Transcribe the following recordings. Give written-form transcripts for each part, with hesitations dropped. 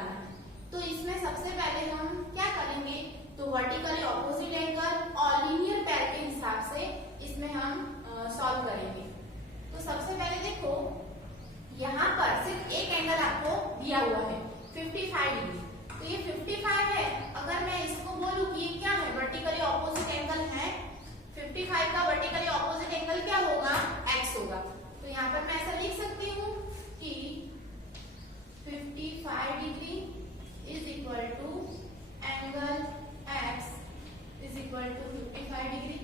बताना है। तो इसमें सबसे पहले हम क्या करेंगे, तो वर्टिकली ऑपोजिट एंगल और लीनियर पेयर के हिसाब से इसमें हम सॉल्व करेंगे। तो सबसे पहले देखो यहाँ पर सिर्फ एक एंगल आपको दिया हुआ है 55 डिग्री, तो ये 55 है। अगर मैं इसको बोलूं कि ये क्या है, वर्टिकली ऑपोजिट एंगल है, 55 का वर्टिकली ऑपोजिट एंगल क्या होगा, x होगा। तो यहाँ पर मैं ऐसा लिख सकती हूँ कि 55 degree is equal to angle x is equal to 55 degree.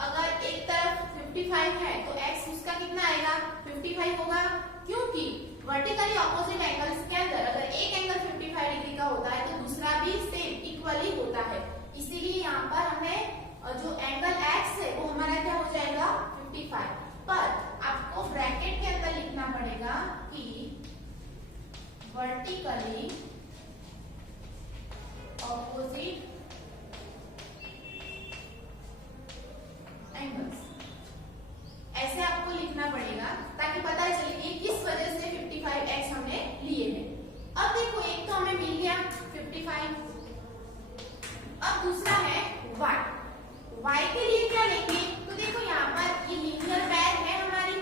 अगर एक तरफ 55 है तो x उसका कितना आएगा, 55 होगा, क्योंकि वर्टिकली ऑपोजिट एंगल्स के अंदर अगर एक एंगल 55 डिग्री का होता है तो दूसरा भी सेम इक्वली होता है। इसीलिए यहाँ पर हमें जो एंगल x है वो हमारा क्या हो जाएगा 55। पर आपको ब्रैकेट के अंदर लिखना पड़ेगा कि वर्टिकली ऑपोजिट एंगल्स, ऐसे आपको लिखना पड़ेगा ताकि पता चले कि किस वजह से 55x हमने लिए हैं। अब देखो एक तो हमें मिल गया 55, अब दूसरा है y। y के लिए क्या लेंगे, तो देखो यहाँ पर ये लीनियर पेयर है हमारी,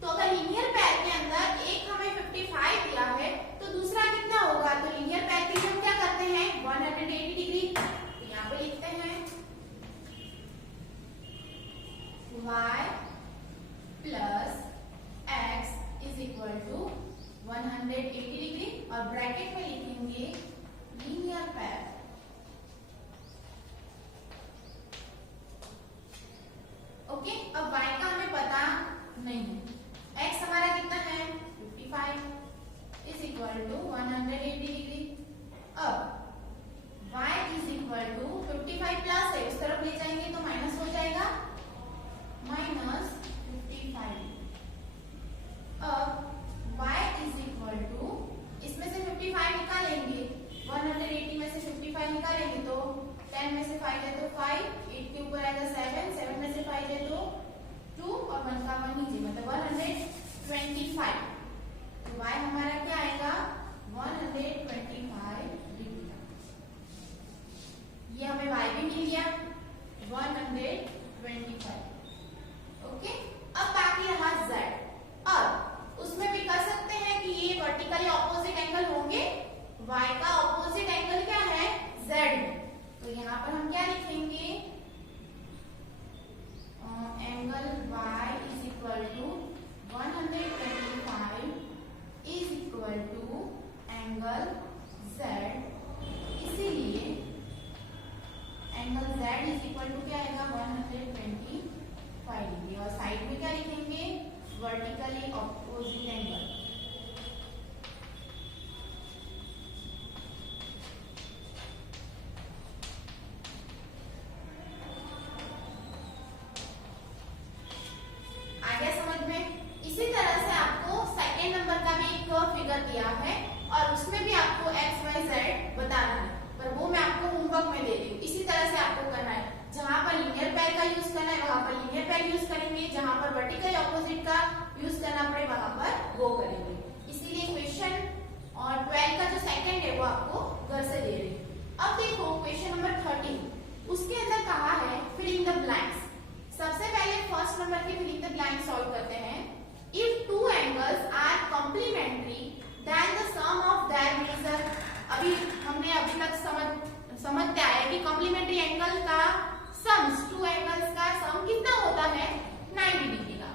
तो अगर लीनियर पेयर के अंदर एक हमें 55 दिया है तो दूसरा कितना होगा, तो लीनियर पेयर के लिए हम क्या करते हैं 180 डिग्री। तो यहाँ पे लिखते हैं y plus x is equal to 180 degree और ब्रैकेट में लिखेंगे लीनियर पेयर। ओके, अब y का हमें पता नहीं है, x हमारा कितना है 55 इज इक्वल टू 180 डिग्री। अब y is equal to 55 plus है, उस तरफ ले जाएंगे तो माइनस हो जाएगा, माइनस 55। अब y इज इक्वल टू, इसमें से 55 निकालेंगे, 180 में से 55 निकालेंगे तो 10 में से 5 है तो 5, 8 के ऊपर आएगा 7, 7 में से 5 है तो 2 और 1 का 1 नीचे, मतलब 125। तो y हमारा क्या आएगा 125 डिग्री। ये हमें y भी मिल गया 125। ओके, अब बाकी रहा z। अब उसमें भी कर सकते हैं कि ये वर्टिकली ऑपोजिट एंगल होंगे, y का ऑपोजिट एंगल क्या है z है, तो यहाँ पर हम क्या लिखेंगे angle y is equal to 125 is equal to angle z, इसीलिए angle z is equal to क्या आएगा 125 डिग्री और साइड में क्या लिखेंगे वर्टिकली ऑपोजिट एंगल। आ गया समझ में? इसी तरह से आपको सेकेंड नंबर का भी एक फिगर दिया है और उसमें भी आपको x y z बताना है, पर वो मैं आपको होमवर्क में दे रही हूँ। इसी तरह से आपको करना है, जहां पर लीनियर पेयर का यूज करना है वहां पर लीनियर पेयर यूज करेंगे, जहां पर वर्टिकल ऑपोजिट का यूज करना पड़े वहां पर वो करेंगे। इसीलिए क्वेश्चन और 12 का जो सेकंड है वो आपको घर से दे रही हूँ। अब देखो क्वेश्चन नंबर 13, उसके अंदर कहा है फिल इन द ब्लैंक्स। सबसे पहले फर्स्ट नंबर के fill in the blanks solve करते हैं। If two angles are complementary then the sum of their measure. अभी हमने अभी तक समझते आए कि कॉम्प्लीमेंट्री एंगल का सम्स, टू एंगल्स का सम कितना होता है 90 डिग्री का।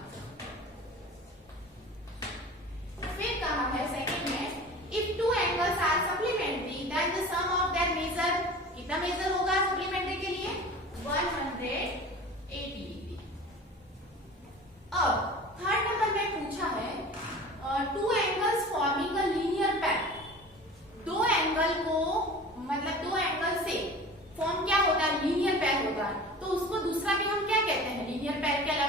फिर कहा है सेकंड में if two angles are supplementary then the sum of their measure. कितना मेजर होगा सप्लीमेंट्री के लिए 180 डिग्री। अब थर्ड नंबर में पूछा है two angles forming a linear pair. दो एंगल को मतलब दो एंगल से फॉर्म क्या होता है लीनियर पेयर होता है, तो उसको दूसरा भी हम क्या कहते हैं लीनियर पेयर के अलावा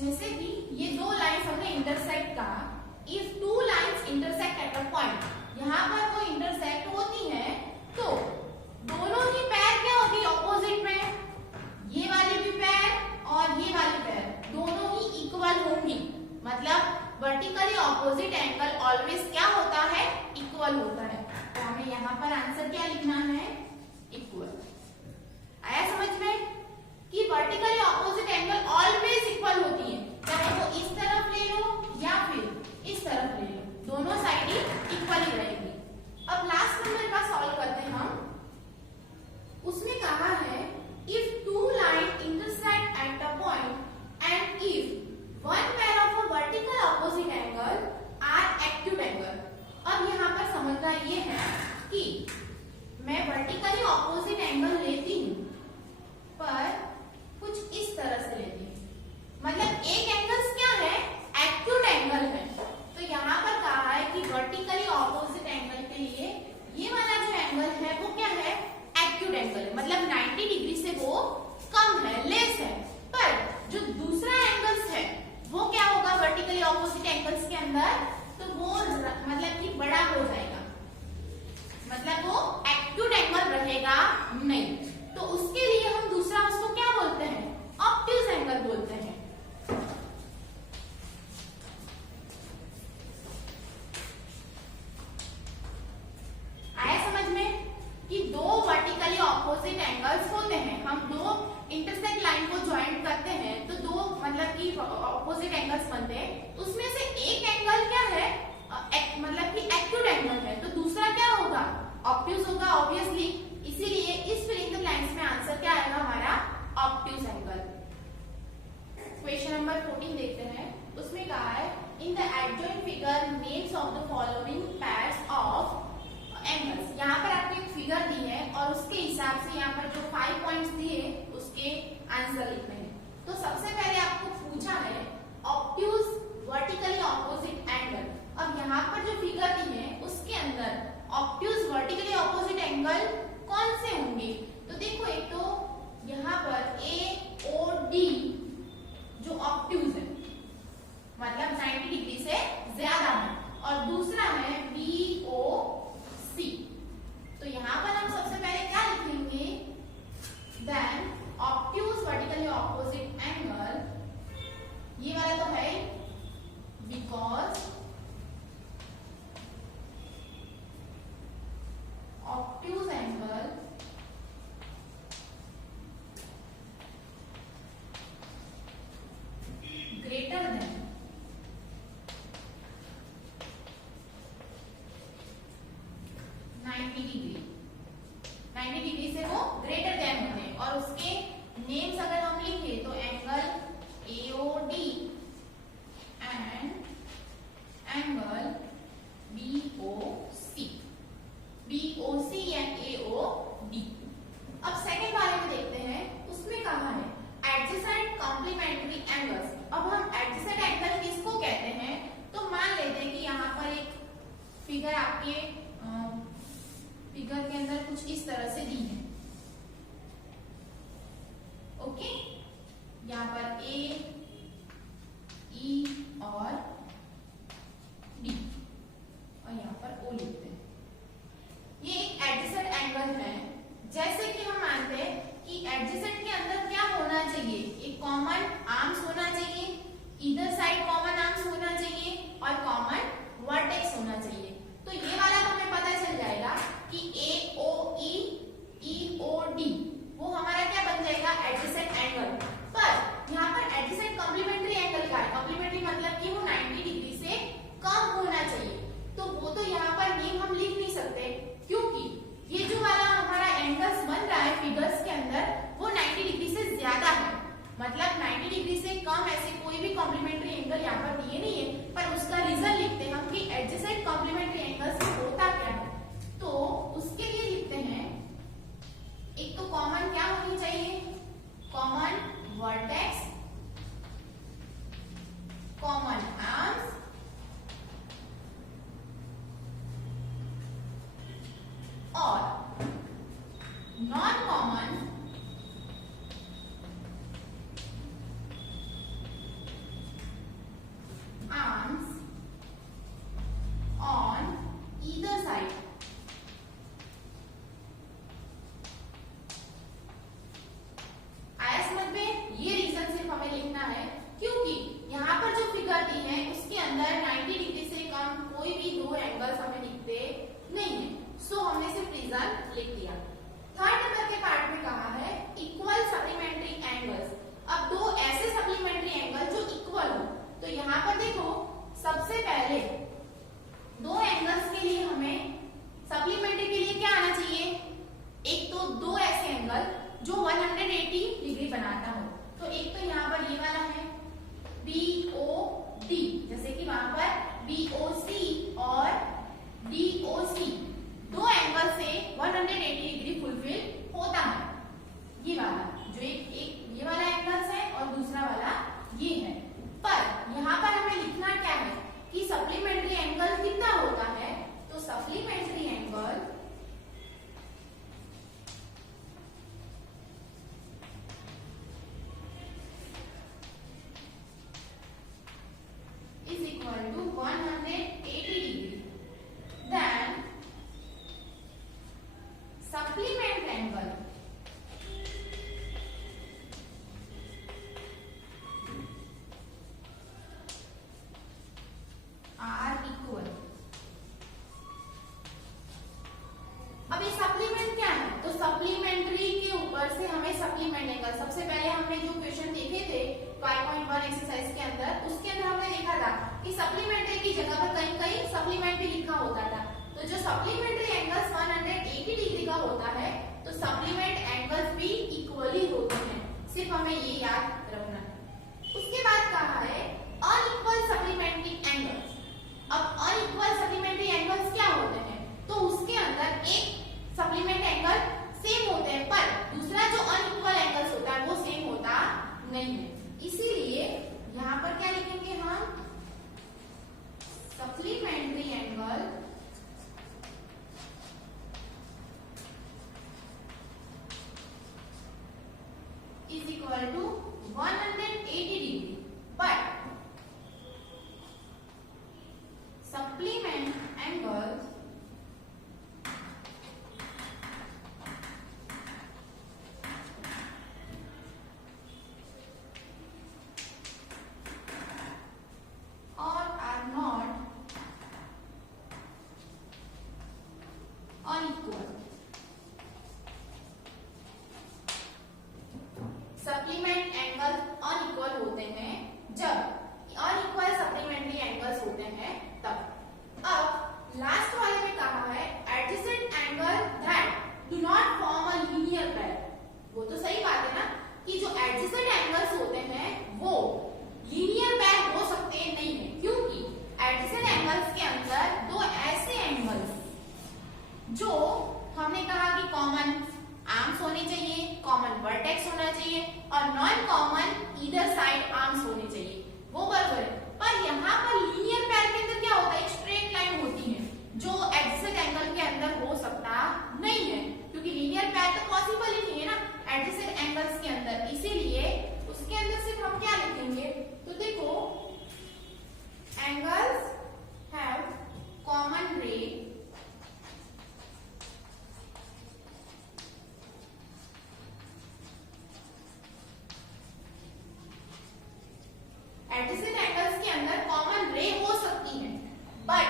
जैसे कि ये दो लाइंस हमने इंटरसेक्ट कहा, if two lines intersect at a point, यहाँ पर वो इंटरसेक्ट होती हैं तो दोनों ही पैर क्या होगी ऑपोजिट में, ये वाली भी पैर और ये वाली पैर दोनों ही इक्वल होंगी। मतलब वर्टिकली ऑपोजिट एंगल ऑलवेज क्या होता है, इक्वल होता है। तो हमें यहाँ पर आंसर क्या लिखना है, इक्वल। आया समझ में कि vertically opposite angle always equal होती है, चाहे वो इस तरफ ले लो या फिर इस तरफ ले लो, दोनों साइड ही इक्वल ही रहेगी। अब लास्ट नंबर का सॉल्व करते हैं हम। उसमें कहा है if two line intersect at a point and if one pair of a vertical opposite angle are acute angle. अब यहाँ पर समझना ये है कि मैं वर्टिकली ऑपोजिट एंगल लेती हूँ पर कुछ इस तरह से लेती हूँ, मतलब एक एंगल्स क्या है, एक्यूट एंगल है। तो यहाँ पर कहा है कि वर्टिकली ऑपोजिट एंगल के लिए ये वाला जो एंगल है वो क्या है, एक्यूट एंगल है, मतलब 90 डिग्री से वो कम है, लेस है। पर जो दूसरा एंगल्स है वो क्या होगा वर्टिकली ऑपोजिट एंगल्स के अंदर, तो वो मतलब कि बड़ा हो जाएगा, मतलब वो एक्यूट एंगल रहेगा नहीं। तो उसके लिए हम दूसरा उसको क्या बोलते हैं, ऑब्ट्यूज एंगल बोलते हैं। आया समझ में कि दो वर्टिकली ऑपोजिट एंगल्स होते हैं, हम दो इंटरसेक्ट लाइन को ज्वाइंट करते हैं तो दो मतलब कि ऑपोजिट एंगल्स बनते हैं। उसमें से एक एंगल क्या है, मतलब कि एक्यूट एंगल है, तो दूसरा क्या होगा, ऑब्ट्यूज होगा ऑब्वियसली। इसीलिए इस फिलिंग द ब्लैंक्स में आंसर क्या आएगा हमारा, ऑब्ट्यूज एंगल। क्वेश्चन नंबर 14 देखते हैं। उसमें कहा है in the adjoint figure names of the following pairs of angles. यहाँ पर आपको एक फिगर दी है और उसके हिसाब से यहाँ पर जो 5 पॉइंट्स दिए उसके आंसर लिखने हैं। तो सबसे पहले आपको पूछा है ऑब्ट्यूज वर्टिकली ऑपोजिट एंगल। अब यहाँ पर जो फिगर दी है उसके अंदर ऑब्ट्यूज वर्टिकली ऑपोजिट एंगल कौन से होंगे, तो देखो एक तो यहाँ पर AOD जो ऑब्ट्यूज है मतलब 90 डिग्री से ज्यादा है, और दूसरा है BOC। तो यहाँ पर हम सबसे पहले क्या लिखेंगे, then obtuse vertically opposite angle, ये वाला तो है because obtuse angle greater than 90 degree, 90 degree से वो ग्रेटर देन होते हैं। और उसके नेम्स अगर हम लिखे तो angle AOD and angle BOC, BOC and AOD। अब सेकेंड वाले में देखते हैं। उसमें कहा है एडजेसेंट कॉम्प्लीमेंट्री एंगल्स। अब हम एडजेसेंट एंगल किसको कहते हैं, तो मान लेते हैं कि यहाँ पर एक फिगर आपके फिगर के अंदर कुछ इस तरह से दी है, ओके। यहाँ पर A, E और D और यहाँ पर O लिखते हैं। ये एक एडजेसेंट एंगल है। जैसे कि हम मानते हैं कि एडजेसेंट के अंदर क्या होना चाहिए, एक कॉमन आर्म्स होना चाहिए, इधर साइड कॉमन आर्म्स होना चाहिए और कॉमन वर्टेक्स होना चाहिए। तो ये वाला तो हमें पता चल जाएगा कि AOE EOD वो हमारा क्या बन जाएगा, एडजेसेंट एंगल। पर यहाँ पर एडजेसेंट कॉम्प्लीमेंट्री एंगल का है, कॉम्प्लीमेंट्री मतलब कि वो 90 डिग्री से कम होना चाहिए। तो वो तो यहाँ पर नेम हम लिख नहीं सकते, क्योंकि ये जो वाला हमारा एंगल्स बन रहा है फिगर्स के अंदर वो 90 डिग्री से ज्यादा है, मतलब 90 डिग्री से कम ऐसे कोई भी कॉम्प्लीमेंट्री एंगल यहाँ पर दिए नहीं है। पर उसका रीजन लिखते हैं हम कि एडजेसेंट कॉम्प्लीमेंट्री एंगल्स में होता क्या है, तो उसके लिए लिखते हैं एक तो कॉमन क्या होनी चाहिए, कॉमन वर्टेक्स, कॉमन आर्म्स और नॉन कॉमन अंदर 90 डिग्री से कम कोई भी दो एंगल्स हमें दिखते नहीं है, सो हमने सिर्फ रीजन लिख दिया। थर्ड नंबर के पार्ट में कहा है इक्वल सप्लीमेंट्री एंगल्स। अब दो ऐसे सप्लीमेंट्री एंगल जो इक्वल हो, तो यहाँ पर देखो सबसे पहले दो एंगल्स के लिए हमें सप्लीमेंट्री के लिए क्या आना चाहिए, एक तो दो ऐसे एंगल जो 180 डिग्री बनाता हो। तो एक तो यहाँ पर ये वाला है BOD, जैसे कि वहां पर BOC और DOC, दो एंगल से 180 डिग्री फुलफिल होता है। ये वाला जो एक ये वाला एंगल्स है और दूसरा वाला ये है। पर यहाँ पर हमें लिखना क्या है कि सप्लीमेंट्री एंगल कितना होता है, तो supplementary angle is equal to 180 degree. Then supplement angle are equal. अब ये सप्लीमेंट क्या है, तो सप्लीमेंट्री के ऊपर से हमें सप्लीमेंट एंगल, सबसे पहले हमने जो क्वेश्चन देखे थे 5.1 एक्सरसाइज के अंदर, उसके अंदर हमने देखा था कि सप्लीमेंट्री की जगह पर कहीं कहीं सप्लीमेंट्री लिखा होता था। तो जो सप्लीमेंट्री एंगल्स 180 डिग्री का होता है, तो सप्लीमेंट एंगल्स भी इक्वली होते हैं, सिर्फ हमें ये याद रखना है। उसके बाद कहा है अनइक्वल सप्लीमेंट्री एंगल्स। अब अनइक्वल सप्लीमेंट्री एंगल्स क्या होते हैं, तो उसके अंदर एक सप्लीमेंट एंगल सेम होते हैं पर दूसरा जो अनइक्वल एंगल्स होता है वो सेम होता नहीं है। इसीलिए यहाँ पर क्या लिखेंगे हम, supplementary angle is equal to 180 degree, but supplement angles supplement angle unequal होते हैं जब अनइक्वल सप्लीमेंट्री एंगल्स होते हैं तब। अब लास्ट वाले में कहा है adjacent angle that do not form a linear pair. वो तो सही बात है ना कि जो एडजेसेंट एंगल्स होते हैं वो लीनियर पेयर हो सकते नहीं है, क्योंकि एडजेसेंट एंगल्स के अंदर दो ऐसे एंगल्स जो हमने कहा कि कॉमन आर्म्स होने चाहिए, कॉमन वर्टेक्स होना चाहिए और non common either side arms होने चाहिए, वो बराबर है। पर यहाँ पर लीनियर पेयर के अंदर क्या होता है, एक स्ट्रेट लाइन होती है जो एडजेसेंट एंगल के अंदर हो सकता नहीं है, क्योंकि लीनियर पेयर तो पॉसिबल ही नहीं है ना एडजेसेंट एंगल्स के अंदर। इसीलिए उसके अंदर सिर्फ हम क्या लिखेंगे, तो देखो एंगल्स हैव कॉमन रे एडजेसेंट एंगल्स के अंदर कॉमन रे हो सकती है, बट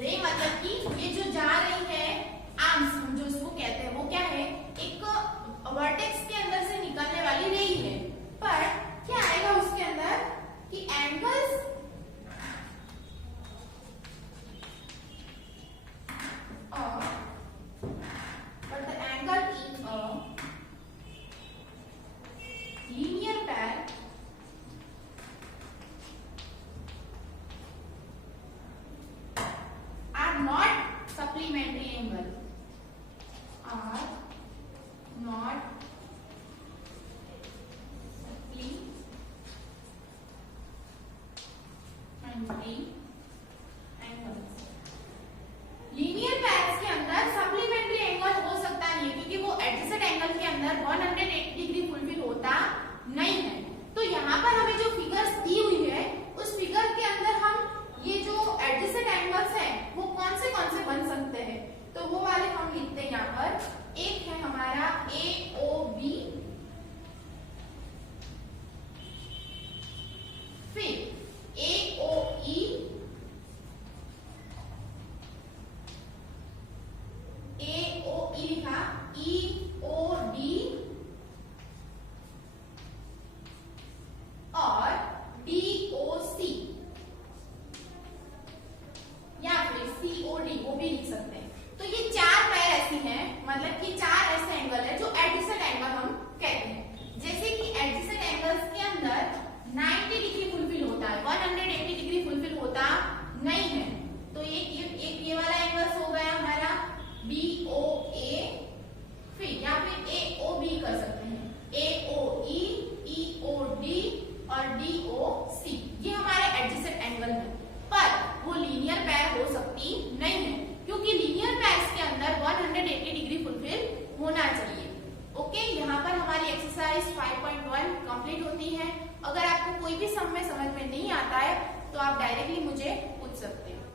रे मतलब कि ये जो जा रही है आर्म्स हम जो इसको कहते हैं वो क्या है, एक वर्टेक्स के अंदर से निकलने वाली रे ही है। पर क्या आएगा उसके अंदर कि angles but the angle in a linear pair directly मुझे पूछ सकते हो।